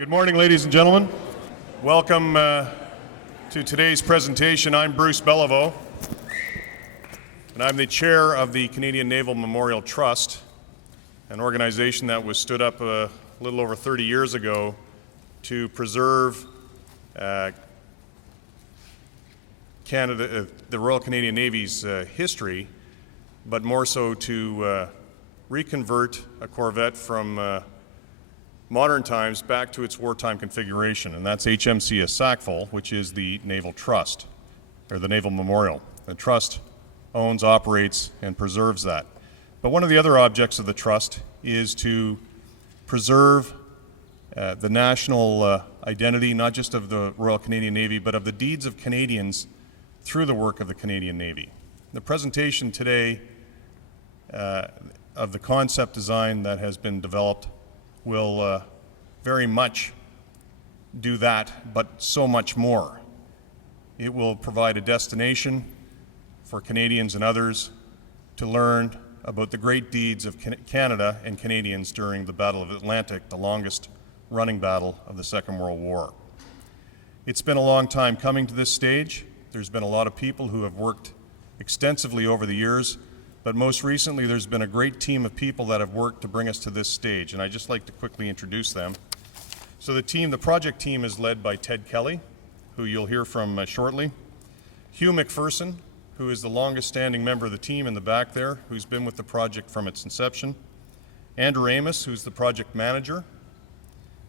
Good morning, ladies and gentlemen. Welcome to today's presentation. I'm Bruce Beliveau, and I'm the chair of the Canadian Naval Memorial Trust, an organization that was stood up a little over 30 years ago to preserve Canada, the Royal Canadian Navy's history, but more so to reconvert a corvette from modern times back to its wartime configuration, and that's HMCS Sackville, which is the Naval Trust, or the Naval Memorial. The Trust owns, operates, and preserves that. But one of the other objects of the Trust is to preserve the national identity, not just of the Royal Canadian Navy, but of the deeds of Canadians through the work of the Canadian Navy. The presentation today of the concept design that has been developed will very much do that, but so much more. It will provide a destination for Canadians and others to learn about the great deeds of Canada and Canadians during the Battle of the Atlantic, the longest running battle of the Second World War. It's been a long time coming to this stage. There's been a lot of people who have worked extensively over the years, but most recently there's been a great team of people that have worked to bring us to this stage, and I'd just like to quickly introduce them. So the project team is led by Ted Kelly, who you'll hear from shortly. Hugh McPherson, who is the longest standing member of the team in the back there, who's been with the project from its inception. Andrew Amos, who's the project manager.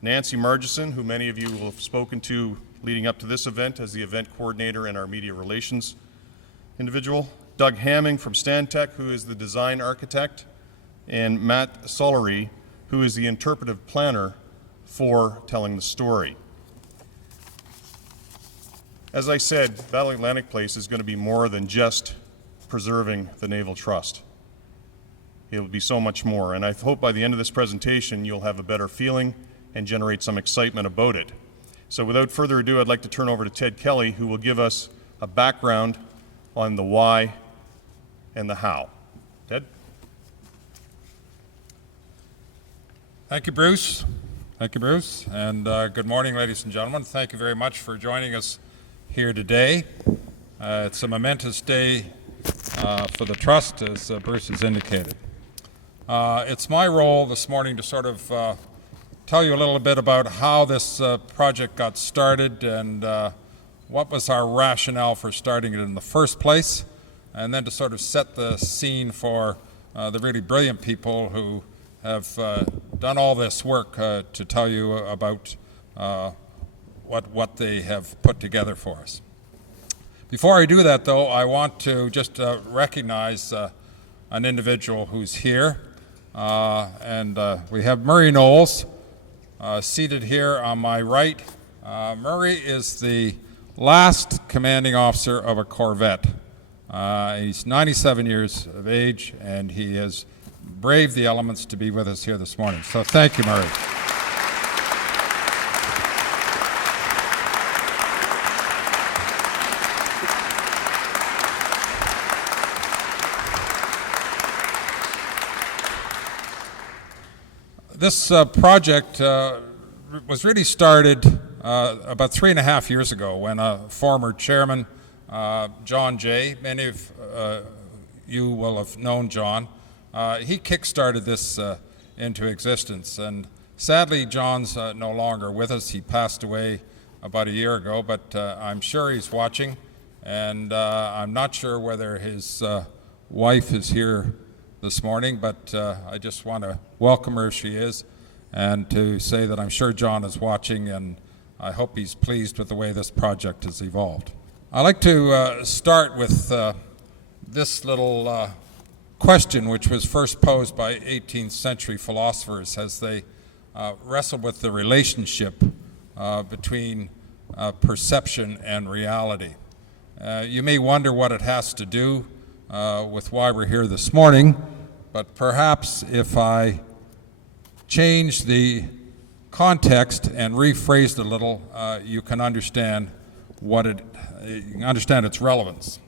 Nancy Margison, who many of you will have spoken to leading up to this event as the event coordinator and our media relations individual. Doug Hamming from Stantec, who is the design architect, and Matt Solery, who is the interpretive planner for telling the story. As I said, Battle Atlantic Place is going to be more than just preserving the Naval Trust. It will be so much more, and I hope by the end of this presentation you'll have a better feeling and generate some excitement about it. So without further ado, I'd like to turn over to Ted Kelly, who will give us a background on the why and the how. Ted? Thank you, Bruce. Thank you, Bruce. And good morning, ladies and gentlemen. Thank you very much for joining us here today. It's a momentous day for the Trust, as Bruce has indicated. It's my role this morning to sort of tell you a little bit about how this project got started and what was our rationale for starting it in the first place, and then to sort of set the scene for the really brilliant people who have done all this work to tell you about what they have put together for us. Before I do that, though, I want to just recognize an individual who's here, and we have Murray Knowles seated here on my right. Murray is the last commanding officer of a corvette. He's 97 years of age, and he has braved the elements to be with us here this morning. So thank you, Murray. This project was really started about 3.5 years ago when a former chairman, John Jay, many of you will have known John, he kick-started this into existence. And sadly, John's no longer with us. He passed away about a year ago, but I'm sure he's watching, and I'm not sure whether his wife is here this morning, but I just want to welcome her if she is, and to say that I'm sure John is watching, and I hope he's pleased with the way this project has evolved. I'd like to start with this little question, which was first posed by 18th century philosophers as they wrestled with the relationship between perception and reality. You may wonder what it has to do with why we're here this morning, but perhaps if I change the context and rephrase it a little, you can understand its relevance.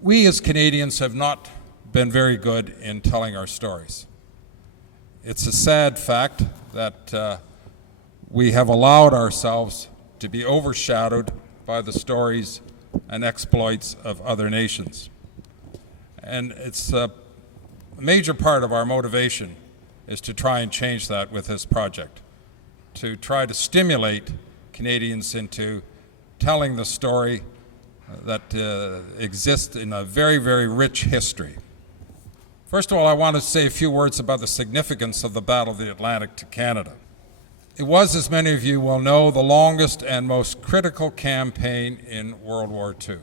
We as Canadians have not been very good in telling our stories. It's a sad fact that we have allowed ourselves to be overshadowed by the stories and exploits of other nations. And it's a major part of our motivation is to try and change that with this project, to try to stimulate Canadians into telling the story that exists in a very, very rich history. First of all, I want to say a few words about the significance of the Battle of the Atlantic to Canada. It was, as many of you will know, the longest and most critical campaign in World War II.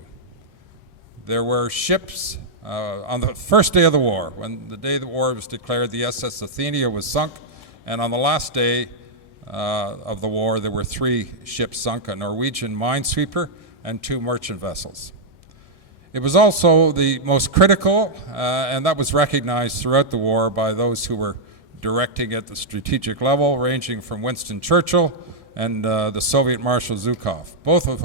There were ships on the first day of the war, when the day the war was declared, the SS Athenia was sunk, and on the last day of the war, there were 3 ships sunk, a Norwegian minesweeper and 2 merchant vessels. It was also the most critical, and that was recognized throughout the war by those who were directing at the strategic level, ranging from Winston Churchill and the Soviet Marshal Zhukov, both of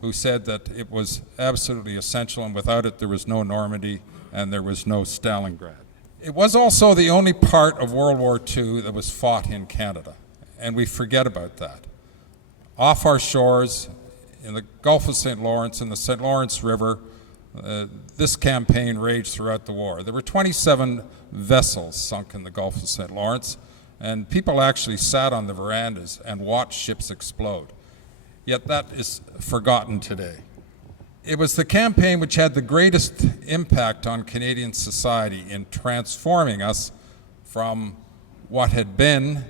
who said that it was absolutely essential, and without it there was no Normandy and there was no Stalingrad. It was also the only part of World War II that was fought in Canada, and we forget about that. Off our shores, in the Gulf of St. Lawrence, in the St. Lawrence River, this campaign raged throughout the war. There were 27 vessels sunk in the Gulf of St. Lawrence, and people actually sat on the verandas and watched ships explode. Yet that is forgotten today. It was the campaign which had the greatest impact on Canadian society in transforming us from what had been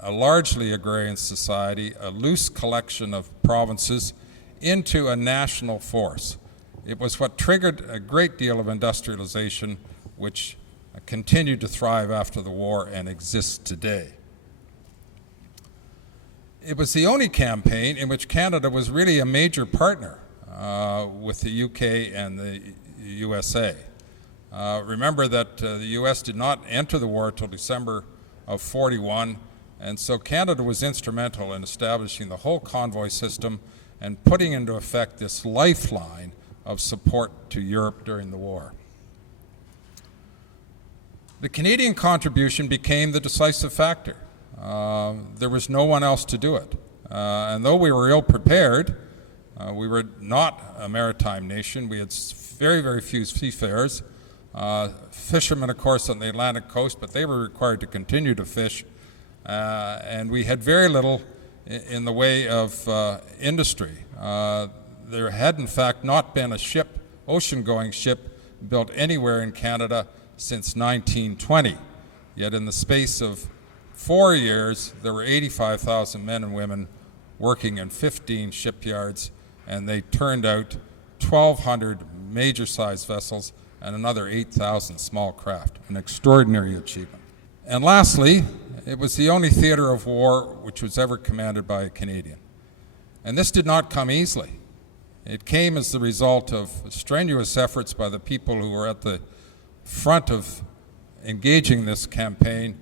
a largely agrarian society, a loose collection of provinces, into a national force. It was what triggered a great deal of industrialization, which continued to thrive after the war and exists today. It was the only campaign in which Canada was really a major partner with the UK and the USA. Remember that the US did not enter the war until December of '41, and so Canada was instrumental in establishing the whole convoy system and putting into effect this lifeline of support to Europe during the war. The Canadian contribution became the decisive factor. There was no one else to do it. And though we were ill prepared, we were not a maritime nation. We had very, very few seafarers. Fishermen, of course, on the Atlantic coast, but they were required to continue to fish. And we had very little in the way of industry. There had, in fact, not been a ship, ocean-going ship, built anywhere in Canada since 1920. Yet in the space of 4 years, there were 85,000 men and women working in 15 shipyards, and they turned out 1,200 major-sized vessels and another 8,000 small craft, an extraordinary achievement. And lastly, it was the only theater of war which was ever commanded by a Canadian. And this did not come easily. It came as the result of strenuous efforts by the people who were at the front of engaging this campaign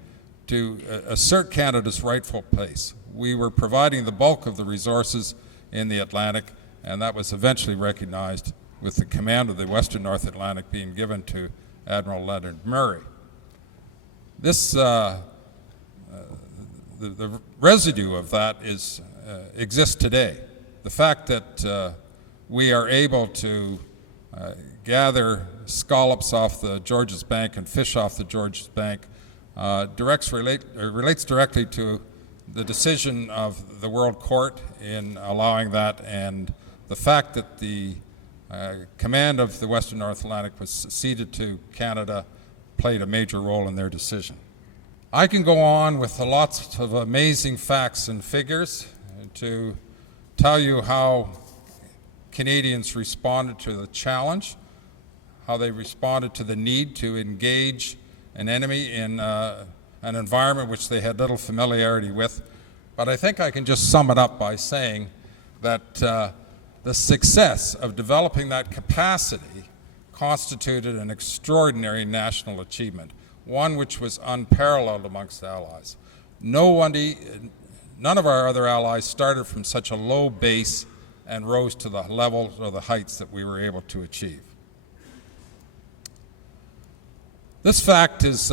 to assert Canada's rightful place. We were providing the bulk of the resources in the Atlantic, and that was eventually recognized with the command of the Western North Atlantic being given to Admiral Leonard Murray. This, the residue of that exists today. The fact that we are able to gather scallops off the Georges Bank and fish off the Georges Bank relates directly to the decision of the World Court in allowing that, and the fact that the command of the Western North Atlantic was ceded to Canada played a major role in their decision. I can go on with lots of amazing facts and figures to tell you how Canadians responded to the challenge, how they responded to the need to engage an enemy in an environment which they had little familiarity with. But I think I can just sum it up by saying that the success of developing that capacity constituted an extraordinary national achievement, one which was unparalleled amongst allies. None of our other allies started from such a low base and rose to the levels or the heights that we were able to achieve. This fact is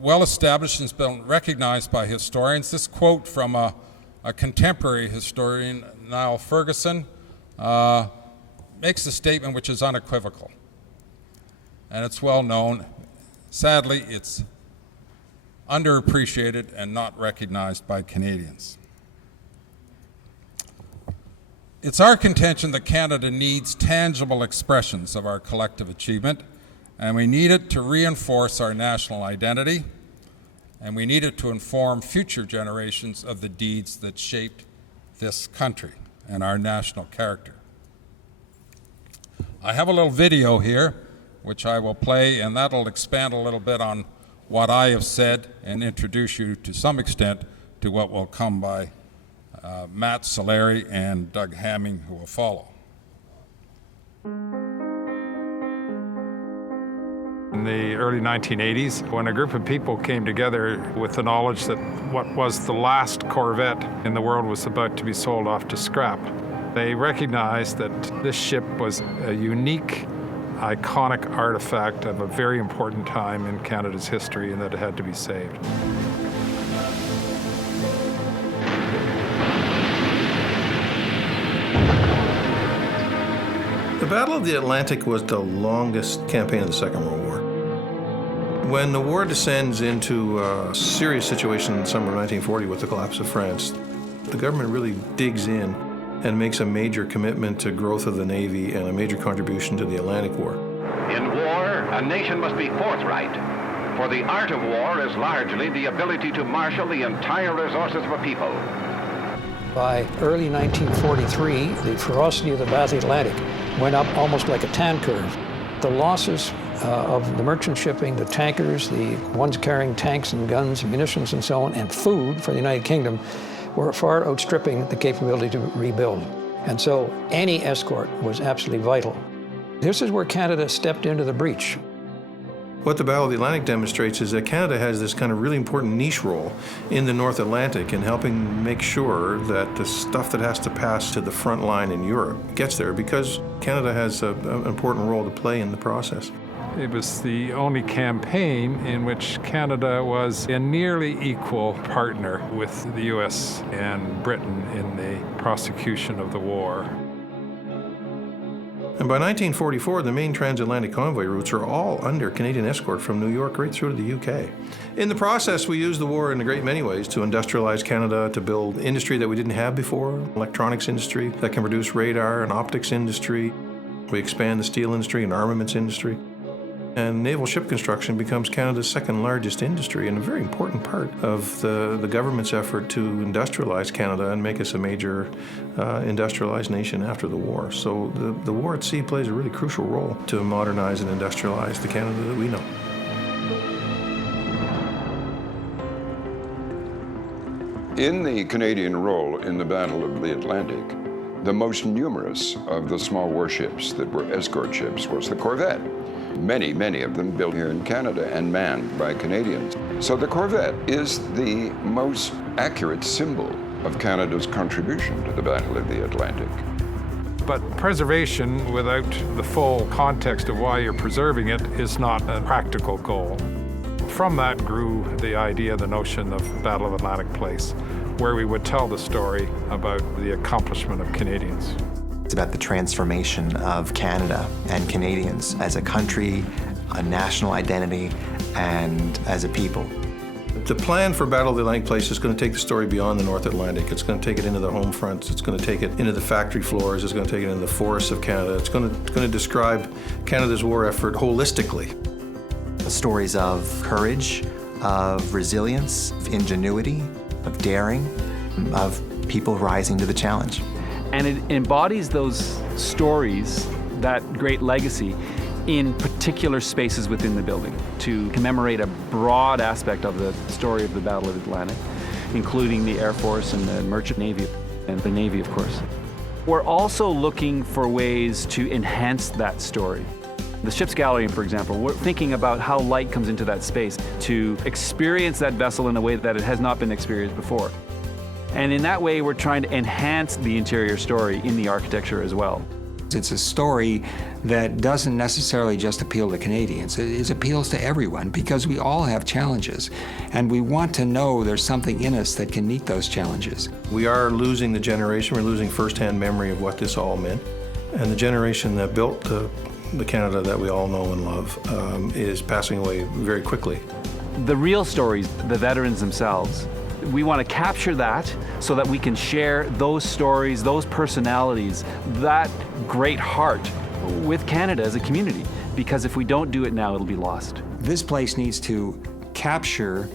well established and has been recognized by historians. This quote from a contemporary historian, Niall Ferguson, makes a statement which is unequivocal. And it's well known. Sadly, it's underappreciated and not recognized by Canadians. It's our contention that Canada needs tangible expressions of our collective achievement, and we need it to reinforce our national identity, and we need it to inform future generations of the deeds that shaped this country and our national character. I have a little video here, which I will play, and that'll expand a little bit on what I have said and introduce you to some extent to what will come by Matt Solari and Doug Hamming, who will follow. In the early 1980s, when a group of people came together with the knowledge that what was the last Corvette in the world was about to be sold off to scrap, they recognized that this ship was a unique, iconic artifact of a very important time in Canada's history and that it had to be saved. The Battle of the Atlantic was the longest campaign of the Second World War. When the war descends into a serious situation in the summer of 1940 with the collapse of France, the government really digs in and makes a major commitment to growth of the Navy and a major contribution to the Atlantic War. In war, a nation must be forthright, for the art of war is largely the ability to marshal the entire resources of a people. By early 1943, the ferocity of the Battle of the Atlantic went up almost like a tan curve. The losses of the merchant shipping, the tankers, the ones carrying tanks and guns, munitions and so on, and food for the United Kingdom were far outstripping the capability to rebuild. And so any escort was absolutely vital. This is where Canada stepped into the breach. What the Battle of the Atlantic demonstrates is that Canada has this kind of really important niche role in the North Atlantic in helping make sure that the stuff that has to pass to the front line in Europe gets there, because Canada has an important role to play in the process. It was the only campaign in which Canada was a nearly equal partner with the US and Britain in the prosecution of the war. And by 1944, the main transatlantic convoy routes are all under Canadian escort from New York right through to the UK. In the process, we used the war in a great many ways to industrialize Canada, to build industry that we didn't have before, electronics industry that can produce radar, and optics industry. We expand the steel industry and armaments industry. And naval ship construction becomes Canada's second largest industry and a very important part of the government's effort to industrialize Canada and make us a major industrialized nation after the war. So the war at sea plays a really crucial role to modernize and industrialize the Canada that we know. In the Canadian role in the Battle of the Atlantic, the most numerous of the small warships that were escort ships was the Corvette. Many of them built here in Canada and manned by Canadians. So the Corvette is the most accurate symbol of Canada's contribution to the Battle of the Atlantic. But preservation without the full context of why you're preserving it is not a practical goal. From that grew the idea, the notion of Battle of Atlantic Place, where we would tell the story about the accomplishment of Canadians. It's about the transformation of Canada and Canadians as a country, a national identity, and as a people. The plan for Battle of the Atlantic Place is going to take the story beyond the North Atlantic. It's going to take it into the home fronts. It's going to take it into the factory floors. It's going to take it into the forests of Canada. It's going to describe Canada's war effort holistically. The stories of courage, of resilience, of ingenuity, of daring, of people rising to the challenge. And it embodies those stories, that great legacy, in particular spaces within the building to commemorate a broad aspect of the story of the Battle of the Atlantic, including the Air Force and the Merchant Navy, and the Navy, of course. We're also looking for ways to enhance that story. The ship's gallery, for example, we're thinking about how light comes into that space to experience that vessel in a way that it has not been experienced before. And in that way, we're trying to enhance the interior story in the architecture as well. It's a story that doesn't necessarily just appeal to Canadians. It appeals to everyone because we all have challenges, and we want to know there's something in us that can meet those challenges. We are losing the generation. We're losing firsthand memory of what this all meant. And the generation that built the Canada that we all know and love is passing away very quickly. The real stories, the veterans themselves, we want to capture that so that we can share those stories, those personalities, that great heart with Canada as a community. Because if we don't do it now, it'll be lost. This place needs to capture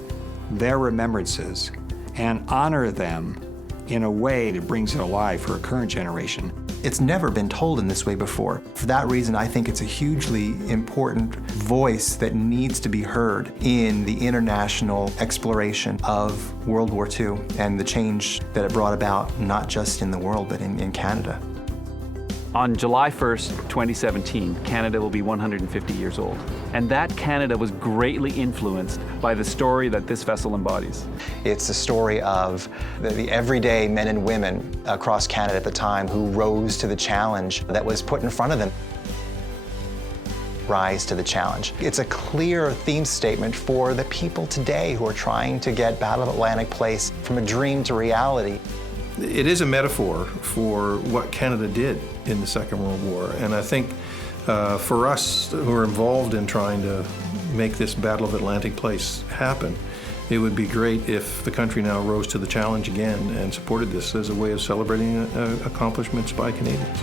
their remembrances and honor them in a way that brings it alive for a current generation. It's never been told in this way before. For that reason, I think it's a hugely important voice that needs to be heard in the international exploration of World War II and the change that it brought about, not just in the world, but in Canada. On July 1st, 2017, Canada will be 150 years old. And that Canada was greatly influenced by the story that this vessel embodies. It's the story of the everyday men and women across Canada at the time who rose to the challenge that was put in front of them. Rise to the challenge. It's a clear theme statement for the people today who are trying to get Battle of Atlantic Place from a dream to reality. It is a metaphor for what Canada did in the Second World War, and I think for us who are involved in trying to make this Battle of Atlantic Place happen, it would be great if the country now rose to the challenge again and supported this as a way of celebrating accomplishments by Canadians.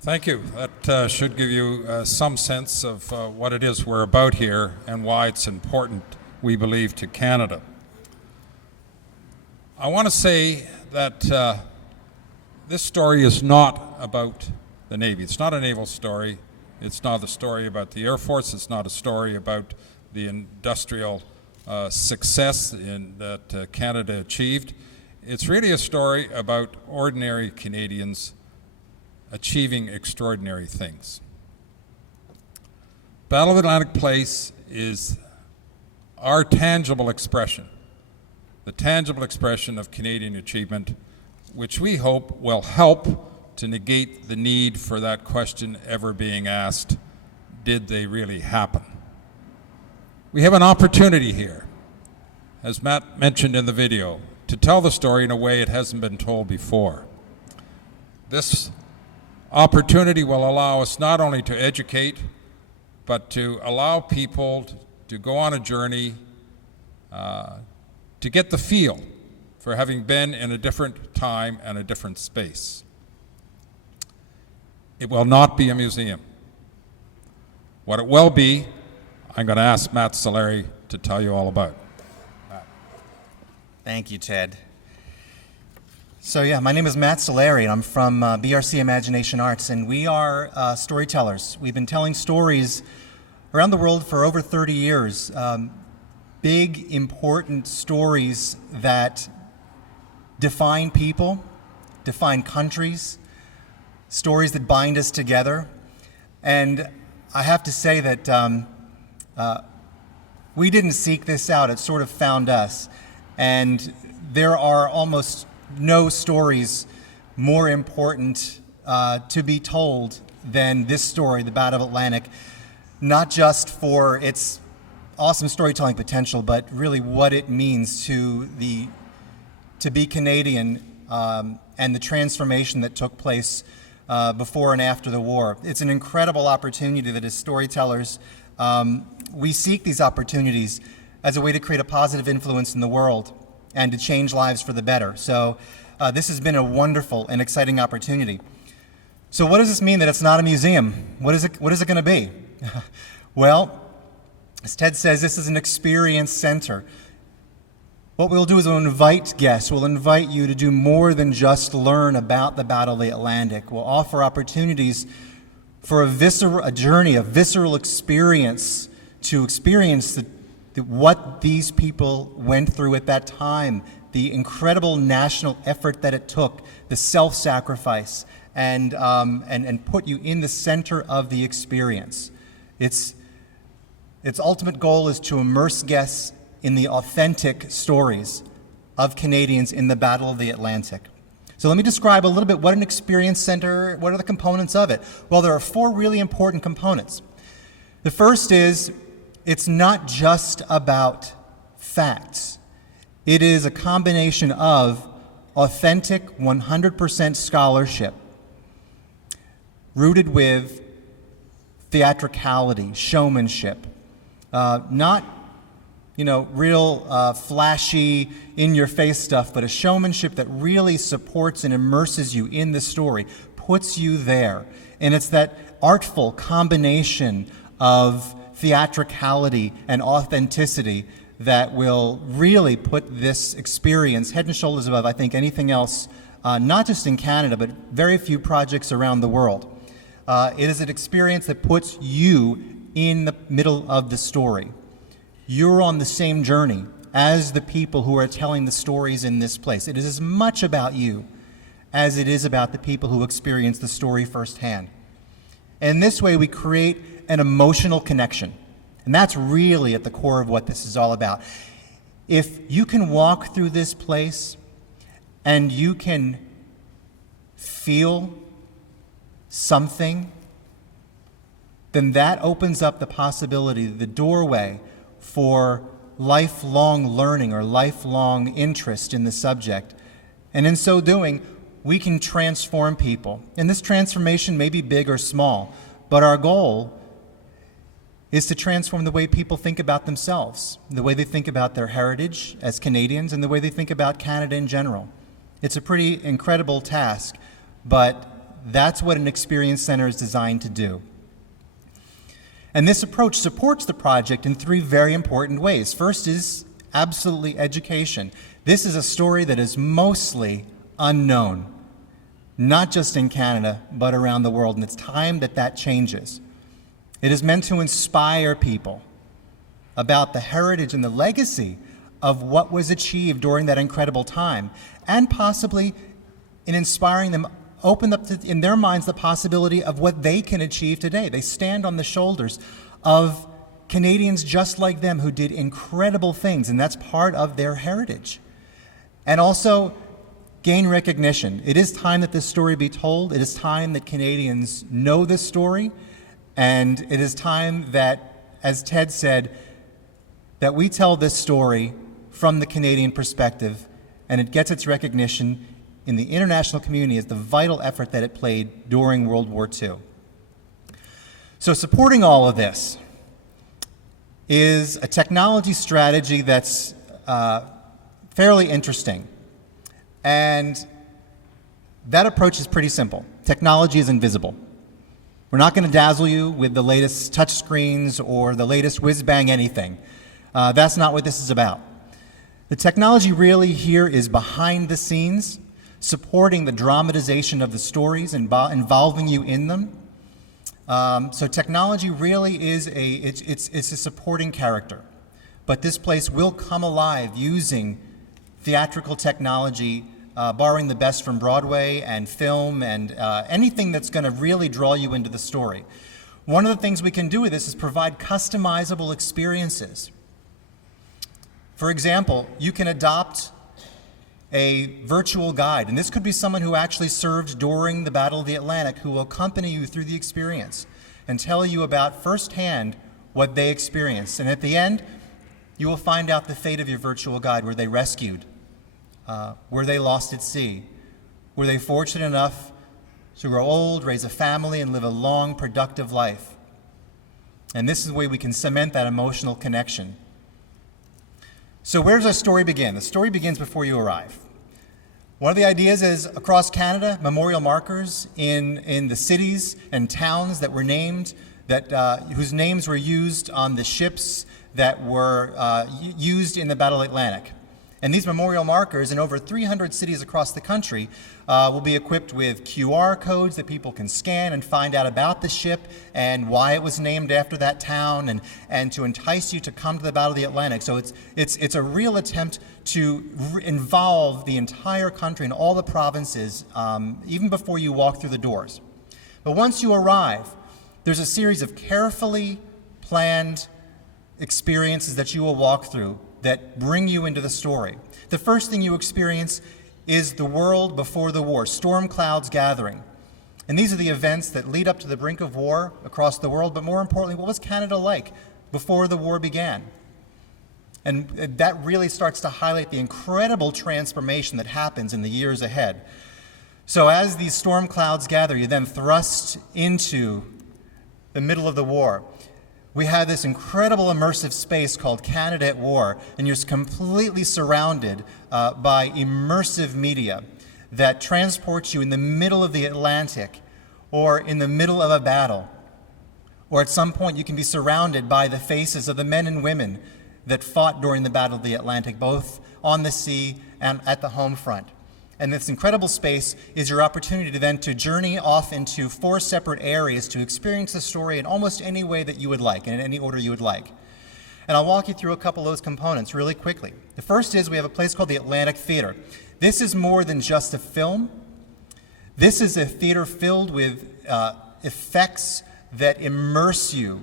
Thank you. That should give you some sense of what it is we're about here and why it's important, we believe, to Canada. I want to say that this story is not about the Navy. It's not a naval story. It's not a story about the Air Force. It's not a story about the industrial success that Canada achieved. It's really a story about ordinary Canadians achieving extraordinary things. Battle of Atlantic Place is our tangible expression, the tangible expression of Canadian achievement, which we hope will help to negate the need for that question ever being asked, did they really happen? We have an opportunity here, as Matt mentioned in the video, to tell the story in a way it hasn't been told before. This opportunity will allow us not only to educate, but to allow people to go on a journey to get the feel for having been in a different time and a different space. It will not be a museum. What it will be, I'm going to ask Matt Solari to tell you all about. Matt. Thank you, Ted. So yeah, my name is Matt Solari, and I'm from BRC Imagination Arts, and we are storytellers. We've been telling stories around the world for over 30 years. Big, important stories that define people, define countries, stories that bind us together. And I have to say that we didn't seek this out, it sort of found us. And there are almost no stories more important to be told than this story, the Battle of Atlantic, not just for its awesome storytelling potential, but really what it means to be Canadian and the transformation that took place before and after the war. It's an incredible opportunity that as storytellers, we seek these opportunities as a way to create a positive influence in the world and to change lives for the better. So this has been a wonderful and exciting opportunity. So what does this mean that it's not a museum? What is it going to be? Well, as Ted says, this is an experience center. What we'll do is we'll invite guests. We'll invite you to do more than just learn about the Battle of the Atlantic. We'll offer opportunities for a journey, a visceral experience to experience what these people went through at that time, the incredible national effort that it took, the self-sacrifice, and put you in the center of the experience. Its ultimate goal is to immerse guests in the authentic stories of Canadians in the Battle of the Atlantic. So let me describe a little bit what an experience center, what are the components of it? Well, there are 4 really important components. The first is, it's not just about facts. It is a combination of authentic, 100% scholarship, rooted with theatricality, showmanship, not real flashy, in-your-face stuff, but a showmanship that really supports and immerses you in the story, puts you there. And it's that artful combination of theatricality and authenticity that will really put this experience head and shoulders above, I think, anything else, not just in Canada, but very few projects around the world. It is an experience that puts you in the middle of the story. You're on the same journey as the people who are telling the stories in this place. It is as much about you as it is about the people who experience the story firsthand. And in this way, we create an emotional connection. And that's really at the core of what this is all about. If you can walk through this place and you can feel something, then that opens up the possibility, the doorway for lifelong learning or lifelong interest in the subject. And in so doing, we can transform people. And this transformation may be big or small, but our goal is to transform the way people think about themselves, the way they think about their heritage as Canadians, and the way they think about Canada in general. It's a pretty incredible task, but that's what an experience center is designed to do. And this approach supports the project in 3 very important ways. First is absolutely education. This is a story that is mostly unknown, not just in Canada, but around the world, and it's time that that changes. It is meant to inspire people about the heritage and the legacy of what was achieved during that incredible time, and possibly in inspiring them, open up in their minds the possibility of what they can achieve today. They stand on the shoulders of Canadians just like them who did incredible things, and that's part of their heritage. And also gain recognition. It is time that this story be told. It is time that Canadians know this story, and it is time that, as Ted said, that we tell this story from the Canadian perspective, and it gets its recognition in the international community as the vital effort that it played during World War II. So supporting all of this is a technology strategy that's fairly interesting. And that approach is pretty simple. Technology is invisible. We're not going to dazzle you with the latest touchscreens or the latest whiz-bang anything. That's not what this is about. The technology really here is behind the scenes, supporting the dramatization of the stories and involving you in them. So technology really is it's a supporting character. But this place will come alive using theatrical technology, borrowing the best from Broadway and film and anything that's going to really draw you into the story. One of the things we can do with this is provide customizable experiences. For example, you can adopt a virtual guide, and this could be someone who actually served during the Battle of the Atlantic who will accompany you through the experience and tell you about firsthand what they experienced. And at the end, you will find out the fate of your virtual guide. Were they rescued? Were they lost at sea? Were they fortunate enough to grow old, raise a family, and live a long, productive life? And this is the way we can cement that emotional connection. So where does our story begin? The story begins before you arrive. One of the ideas is across Canada, memorial markers in the cities and towns that were named, whose names were used on the ships that were used in the Battle of the Atlantic. And these memorial markers in over 300 cities across the country will be equipped with QR codes that people can scan and find out about the ship and why it was named after that town, and to entice you to come to the Battle of the Atlantic. So it's a real attempt to involve the entire country and all the provinces even before you walk through the doors. But once you arrive, there's a series of carefully planned experiences that you will walk through that bring you into the story. The first thing you experience is the world before the war, storm clouds gathering. And these are the events that lead up to the brink of war across the world, but more importantly, what was Canada like before the war began? And that really starts to highlight the incredible transformation that happens in the years ahead. So as these storm clouds gather, you're then thrust into the middle of the war. We have this incredible immersive space called Canada at War, and you're completely surrounded by immersive media that transports you in the middle of the Atlantic or in the middle of a battle. Or at some point you can be surrounded by the faces of the men and women that fought during the Battle of the Atlantic, both on the sea and at the home front. And this incredible space is your opportunity to then to journey off into 4 separate areas to experience the story in almost any way that you would like, and in any order you would like. And I'll walk you through a couple of those components really quickly. The first is we have a place called the Atlantic Theater. This is more than just a film. This is a theater filled with effects that immerse you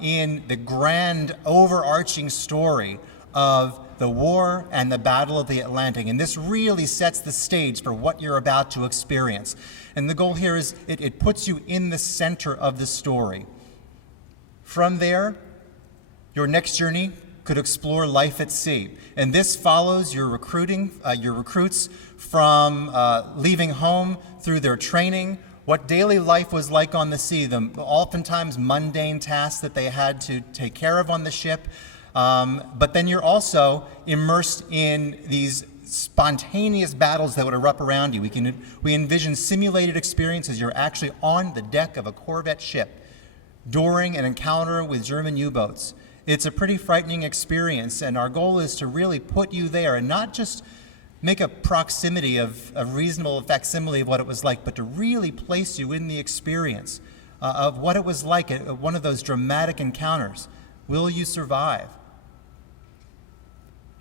in the grand overarching story of the war and the Battle of the Atlantic. And this really sets the stage for what you're about to experience. And the goal here is it puts you in the center of the story. From there, your next journey could explore life at sea. And this follows your recruits from leaving home through their training, what daily life was like on the sea, the oftentimes mundane tasks that they had to take care of on the ship. But then you're also immersed in these spontaneous battles that would erupt around you. We envision simulated experiences. You're actually on the deck of a Corvette ship during an encounter with German U-boats. It's a pretty frightening experience, and our goal is to really put you there and not just make a proximity of a reasonable facsimile of what it was like, but to really place you in the experience of what it was like at one of those dramatic encounters. Will you survive?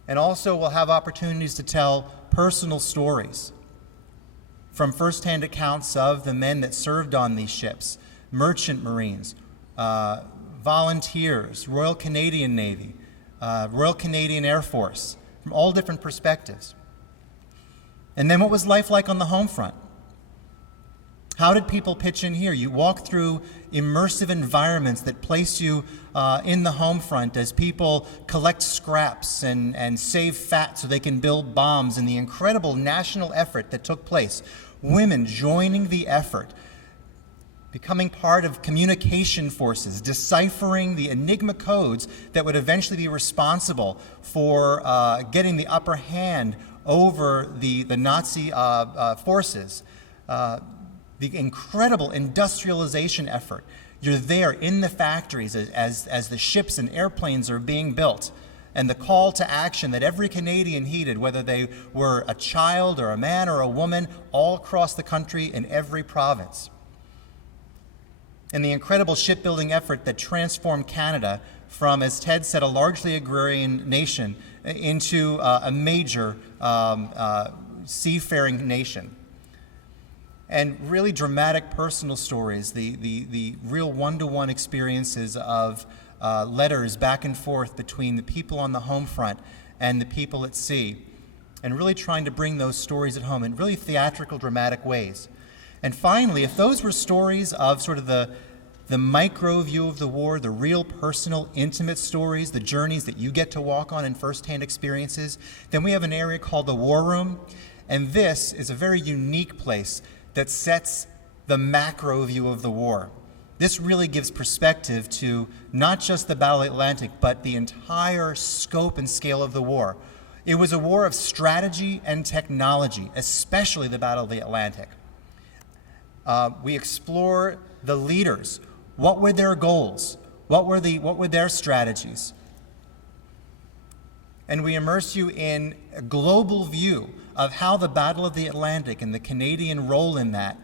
And also we'll have opportunities to tell personal stories from firsthand accounts of the men that served on these ships, merchant marines, volunteers, Royal Canadian Navy, Royal Canadian Air Force, from all different perspectives. And then what was life like on the home front? How did people pitch in here? You walk through immersive environments that place you in the home front as people collect scraps and save fat so they can build bombs, and the incredible national effort that took place. Women joining the effort, becoming part of communication forces, deciphering the Enigma codes that would eventually be responsible for getting the upper hand over the Nazi forces. The incredible industrialization effort. You're there in the factories as the ships and airplanes are being built, and the call to action that every Canadian heeded, whether they were a child or a man or a woman, all across the country in every province. And the incredible shipbuilding effort that transformed Canada from, as Ted said, a largely agrarian nation into a major seafaring nation. And really dramatic personal stories, the real one-to-one experiences of letters back and forth between the people on the home front and the people at sea, and really trying to bring those stories at home in really theatrical, dramatic ways. And finally, if those were stories of sort of the micro view of the war, the real personal, intimate stories, the journeys that you get to walk on in firsthand experiences, then we have an area called the War Room, and this is a very unique place that sets the macro view of the war. This really gives perspective to not just the Battle of the Atlantic, but the entire scope and scale of the war. It was a war of strategy and technology, especially the Battle of the Atlantic. We explore the leaders. What were their goals? What were their strategies? and we immerse you in a global view of how the Battle of the Atlantic and the Canadian role in that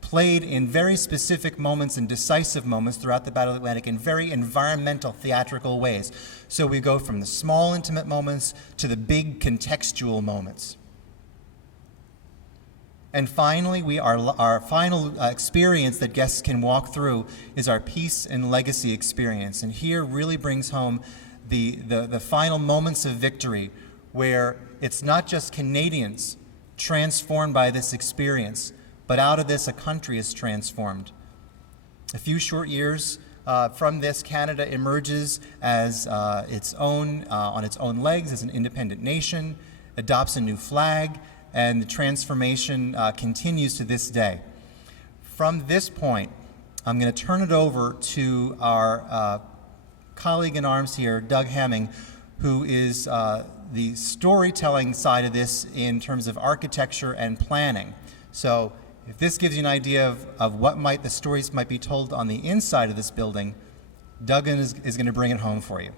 played in very specific moments and decisive moments throughout the Battle of the Atlantic in very environmental, theatrical ways. So we go from the small, intimate moments to the big, contextual moments. And finally, our final experience that guests can walk through is our peace and legacy experience. And here really brings home the final moments of victory, where it's not just Canadians transformed by this experience, but out of this, a country is transformed. A few short years from this, Canada emerges as on its own legs, as an independent nation, adopts a new flag, and the transformation continues to this day. From this point, I'm going to turn it over to our colleague in arms here, Doug Hemming, who is the storytelling side of this in terms of architecture and planning. So if this gives you an idea of what the stories might be told on the inside of this building, Doug is going to bring it home for you.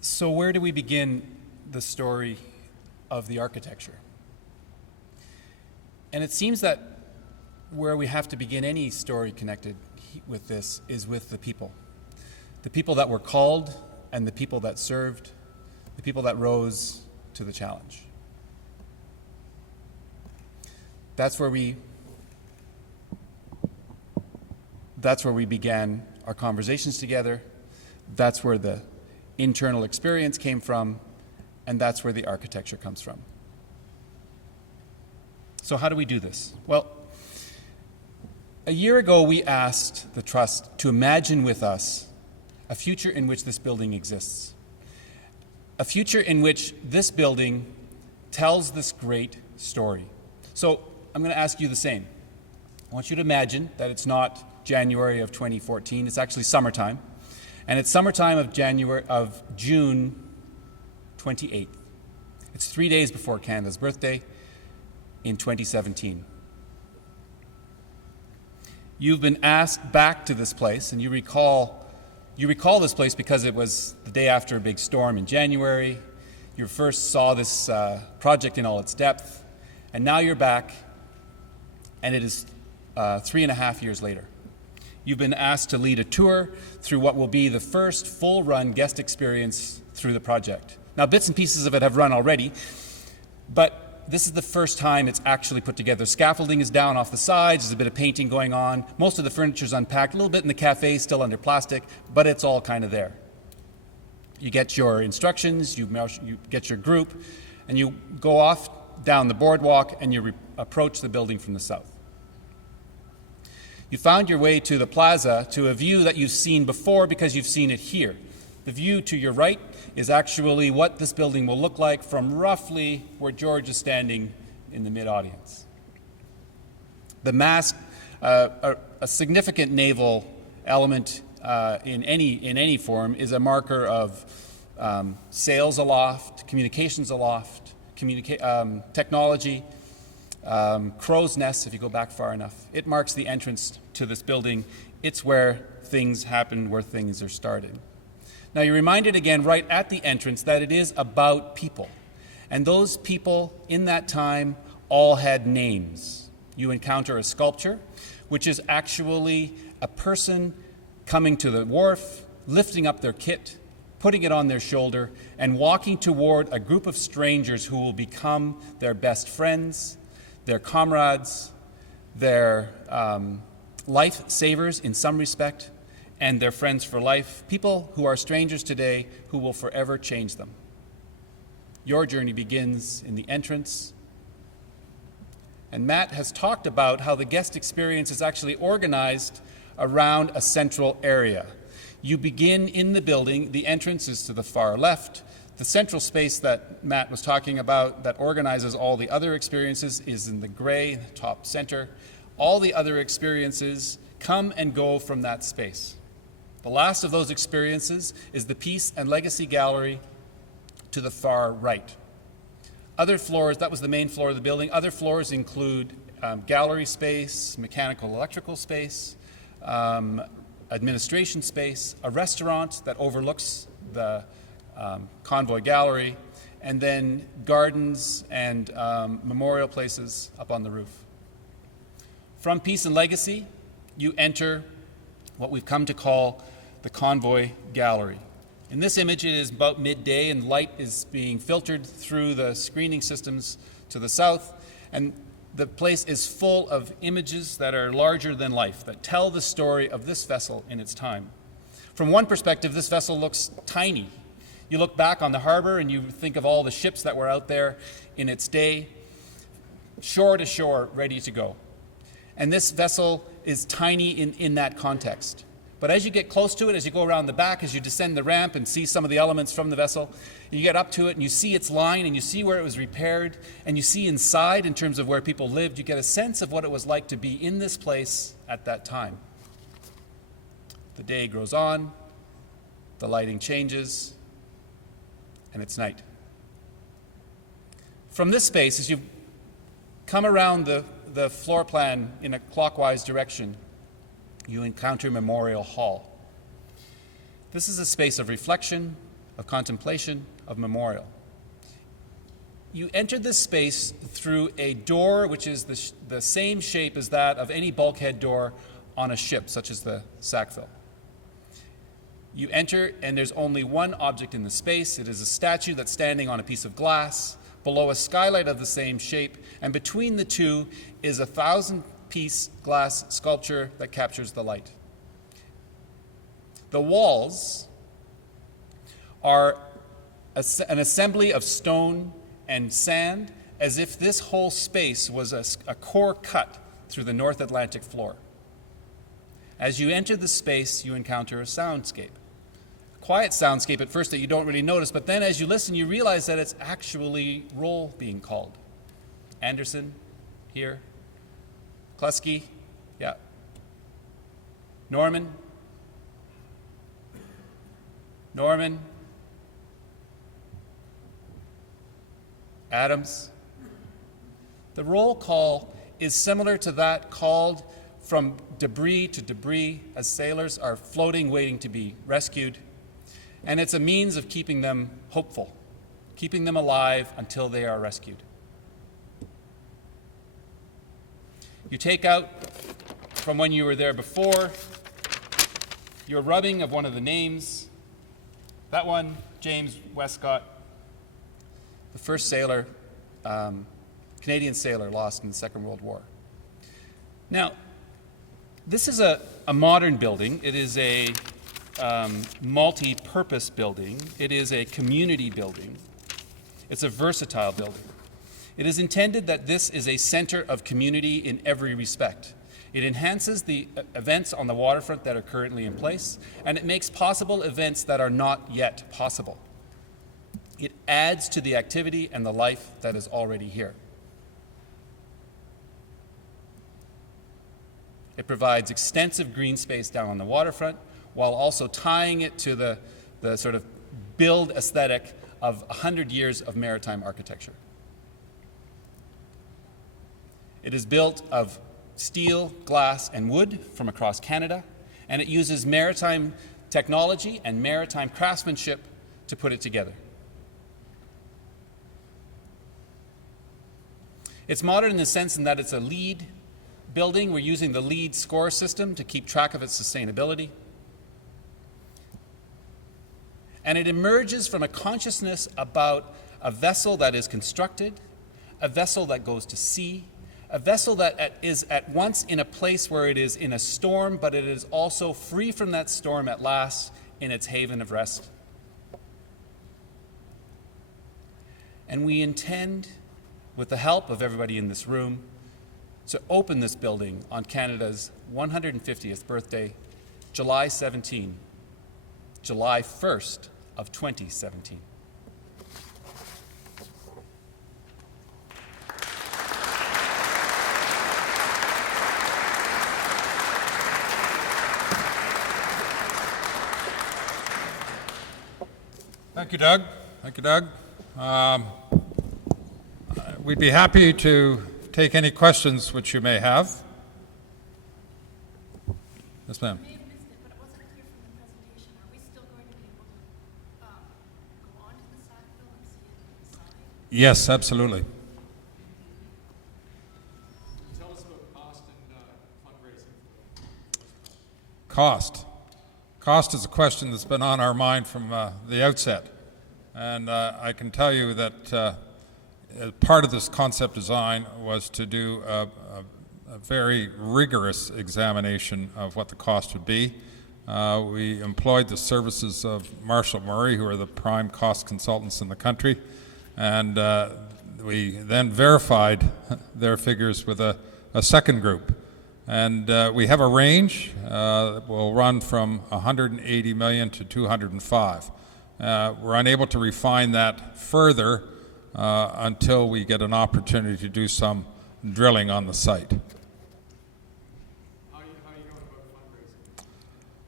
So where do we begin the story of the architecture? And it seems that where we have to begin any story connected with this is with the people. The people that were called and the people that served, the people that rose to the challenge. That's where we began our conversations together. That's where the internal experience came from, and that's where the architecture comes from. So how do we do this? Well, a year ago we asked the Trust to imagine with us a future in which this building exists. A future in which this building tells this great story. So I'm going to ask you the same. I want you to imagine that it's not January of 2014, it's actually summertime. And it's summertime of June 28th. It's 3 days before Canada's birthday in 2017. You've been asked back to this place, and you recall this place because it was the day after a big storm in January. You first saw this project in all its depth, and now you're back, and it is 3.5 years later. You've been asked to lead a tour through what will be the first full-run guest experience through the project. Now, bits and pieces of it have run already, but this is the first time it's actually put together. Scaffolding is down off the sides, there's a bit of painting going on, most of the furniture's unpacked, a little bit in the cafe, still under plastic, but it's all kind of there. You get your instructions, you get your group, and you go off down the boardwalk and you approach the building from the south. You found your way to the plaza, to a view that you've seen before because you've seen it here. The view to your right is actually what this building will look like from roughly where George is standing in the mid-audience. The mast, a significant naval element in any form, is a marker of sails aloft, communications aloft, technology, crow's nests, if you go back far enough. It marks the entrance to this building. It's where things happen, where things are started. Now, you're reminded again right at the entrance that it is about people. And those people in that time all had names. You encounter a sculpture, which is actually a person coming to the wharf, lifting up their kit, putting it on their shoulder, and walking toward a group of strangers who will become their best friends, their comrades, their lifesavers in some respect, and their friends for life, people who are strangers today who will forever change them. Your journey begins in the entrance. And Matt has talked about how the guest experience is actually organized around a central area. You begin in the building, the entrance is to the far left. The central space that Matt was talking about that organizes all the other experiences is in the gray, top center. All the other experiences come and go from that space. The last of those experiences is the Peace and Legacy Gallery to the far right. Other floors, that was the main floor of the building. Other floors include gallery space, mechanical electrical space, administration space, a restaurant that overlooks the convoy gallery, and then gardens and memorial places up on the roof. From Peace and Legacy, you enter what we've come to call the convoy gallery. In this image, it is about midday and light is being filtered through the screening systems to the south, and the place is full of images that are larger than life, that tell the story of this vessel in its time. From one perspective, this vessel looks tiny. You look back on the harbor and you think of all the ships that were out there in its day, shore to shore, ready to go. And this vessel is tiny in that context. But as you get close to it, as you go around the back, as you descend the ramp and see some of the elements from the vessel, you get up to it and you see its line and you see where it was repaired and you see inside in terms of where people lived. You get a sense of what it was like to be in this place at that time. The day grows on, the lighting changes, and it's night. From this space, as you come around the floor plan in a clockwise direction, you encounter Memorial Hall. This is a space of reflection, of contemplation, of memorial. You enter this space through a door which is the same shape as that of any bulkhead door on a ship, such as the Sackville. You enter, and there's only one object in the space. It is a statue that's standing on a piece of glass, below a skylight of the same shape, and between the two is a 1,000-piece glass sculpture that captures the light. The walls are an assembly of stone and sand, as if this whole space was a core cut through the North Atlantic floor. As you enter the space, you encounter a soundscape. A quiet soundscape at first that you don't really notice, but then as you listen, you realize that it's actually roll being called. Anderson, here. Klusky, yeah. Norman. Adams. The roll call is similar to that called from debris to debris as sailors are floating, waiting to be rescued. And it's a means of keeping them hopeful, keeping them alive until they are rescued. You take out from when you were there before your rubbing of one of the names. That one, James Westcott, the first sailor, Canadian sailor lost in the Second World War. Now, this is a modern building. It is a multi-purpose building. It is a community building. It's a versatile building. It is intended that this is a center of community in every respect. It enhances the events on the waterfront that are currently in place, and it makes possible events that are not yet possible. It adds to the activity and the life that is already here. It provides extensive green space down on the waterfront, while also tying it to the sort of build aesthetic of 100 years of maritime architecture. It is built of steel, glass, and wood from across Canada, and it uses maritime technology and maritime craftsmanship to put it together. It's modern in the sense in that it's a LEED building. We're using the LEED score system to keep track of its sustainability. And it emerges from a consciousness about a vessel that is constructed, a vessel that goes to sea, a vessel that is at once in a place where it is in a storm, but it is also free from that storm at last in its haven of rest. And we intend, with the help of everybody in this room, to open this building on Canada's 150th birthday, July 17, July 1st of 2017. Thank you, Doug. Thank you, Doug. we'd be happy to take any questions which you may have. Yes, ma'am. Yes, absolutely. Tell us about cost and fundraising. Cost. Cost is a question that's been on our mind from the outset. And I can tell you that part of this concept design was to do a very rigorous examination of what the cost would be. We employed the services of Marshall Murray, who are the prime cost consultants in the country, and we then verified their figures with a second group. And we have a range that will run from 180 million to 205. We're unable to refine that further until we get an opportunity to do some drilling on the site. How are you going about fundraising?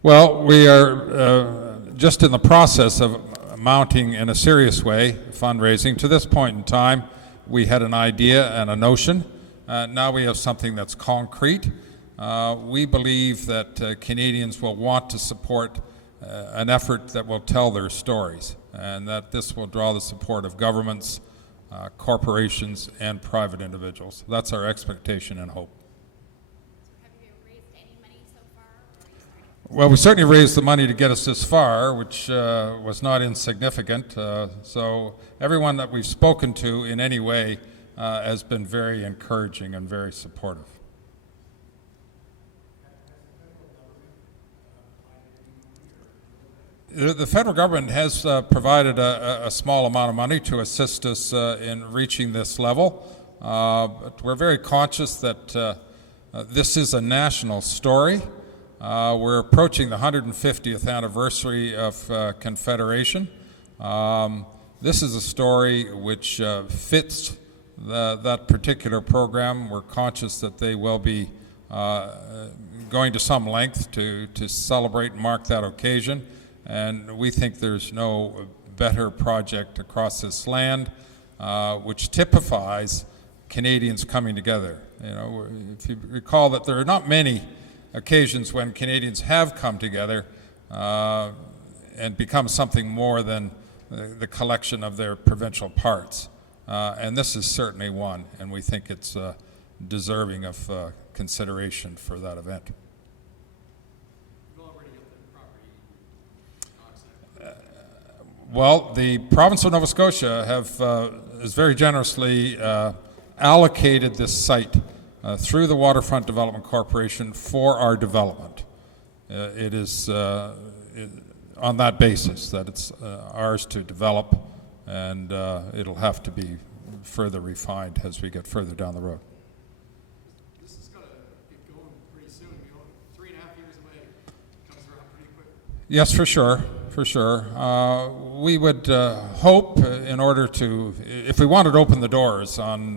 Well, we are just in the process of mounting in a serious way fundraising. To this point in time, we had an idea and a notion. Now we have something that's concrete. We believe that Canadians will want to support an effort that will tell their stories, and that this will draw the support of governments, corporations, and private individuals. That's our expectation and hope. Have you raised any money so far? Well, we certainly raised the money to get us this far, which was not insignificant. So everyone that we've spoken to in any way has been very encouraging and very supportive. The federal government has provided a small amount of money to assist us in reaching this level, but we're very conscious that this is a national story. We're approaching the 150th anniversary of Confederation. This is a story which fits that particular program. We're conscious that they will be going to some length to celebrate and mark that occasion. And we think there's no better project across this land which typifies Canadians coming together. You know, if you recall that there are not many occasions when Canadians have come together and become something more than the collection of their provincial parts. And this is certainly one, and we think it's deserving of consideration for that event. Well, the province of Nova Scotia has very generously allocated this site through the Waterfront Development Corporation for our development. It is on that basis that it's ours to develop, and it'll have to be further refined as we get further down the road. This has got to get going pretty soon. 3.5 years away. Comes around pretty quick. Yes, for sure. For sure. We would hope, in order to, if we wanted to open the doors on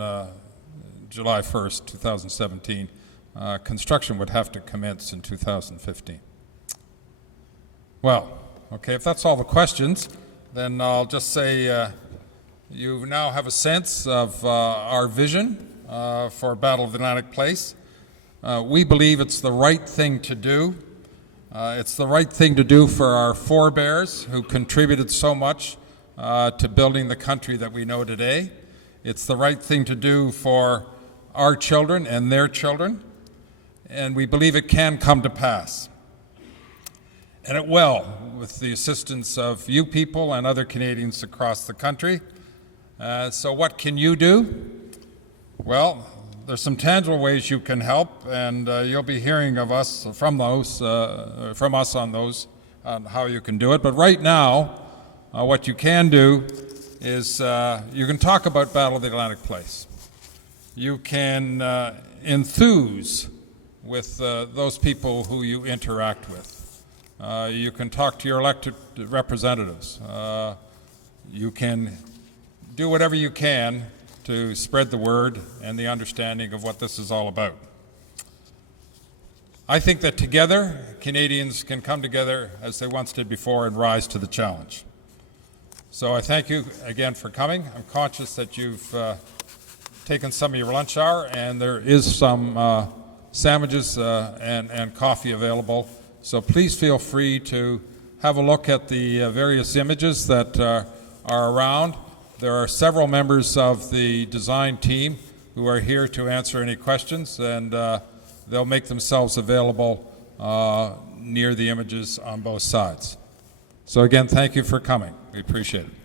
July 1st, 2017, construction would have to commence in 2015. Well, okay, if that's all the questions, then I'll just say you now have a sense of our vision for Battle of the Atlantic Place. We believe it's the right thing to do. It's the right thing to do for our forebears who contributed so much to building the country that we know today. It's the right thing to do for our children and their children, and we believe it can come to pass. And it will, with the assistance of you people and other Canadians across the country. So what can you do? Well, there's some tangible ways you can help, and you'll be hearing of us from us on those, on how you can do it. But right now, what you can do is you can talk about Battle of the Atlantic Place. You can enthuse with those people who you interact with. You can talk to your elected representatives. You can do whatever you can to spread the word and the understanding of what this is all about. I think that together, Canadians can come together as they once did before and rise to the challenge. So I thank you again for coming. I'm conscious that you've taken some of your lunch hour, and there is some sandwiches and coffee available. So please feel free to have a look at the various images that are around. There are several members of the design team who are here to answer any questions, and they'll make themselves available near the images on both sides. So again, thank you for coming. We appreciate it.